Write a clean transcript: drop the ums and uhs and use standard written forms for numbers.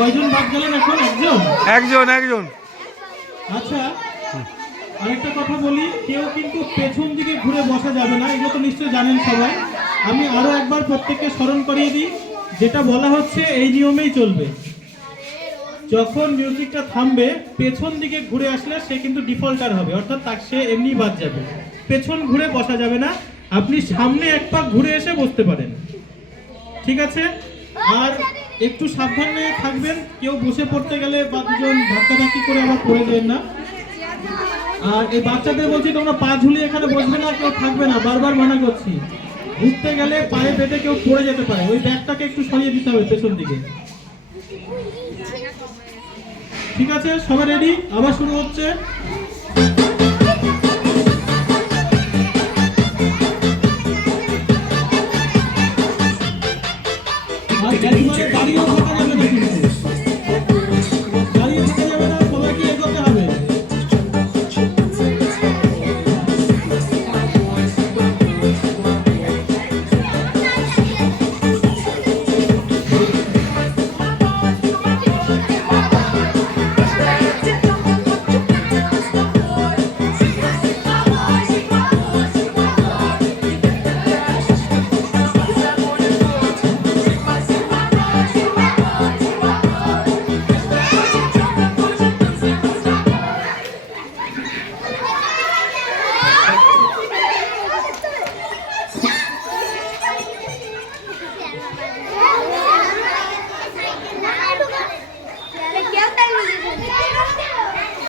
কয়জন বাদ গেলেন এখন? একজন। আচ্ছা, আরেকটা কথা বলি, কেউ কিন্তু পেছন দিকে ঘুরে বসা যাবে না, এগুলো তো নিশ্চয়ই জানেন সবাই। আমি আরো একবার প্রত্যেককে স্মরণ করিয়ে দিই, যেটা বলা হচ্ছে এই নিয়মেই চলবে। যখন মিউজিকটা থামবে, পেছন দিকে ঘুরে আসলে সে কিন্তু ডিফল্টার হবে, অর্থাৎ তাকে সে এমনি বাদ যাবে। পেছন ঘুরে বসা যাবে না, আপনি সামনে এক পা ঘুরে এসে বসতে পারেন, ঠিক আছে? আর একটু সাবধানে থাকবেন, কেউ বসে পড়তে গেলে বা দুজন ধাক্কাধাক্কি করে আবার পড়ে যাবেন না। আর এই বাচ্চাদের বলছি, তোমরা পা ঝুলিয়ে এখানে বসবে না, কেউ থাকবে না, বারবার মানা করছি। ঘুরতে গেলে পায়ে বেঁধে কেউ পড়ে যেতে পারে, ওই ব্যাগটাকে একটু সরিয়ে দিতে হবে পেছন দিকে, ঠিক আছে? সবাই রেডি? আবার শুরু হচ্ছে। আর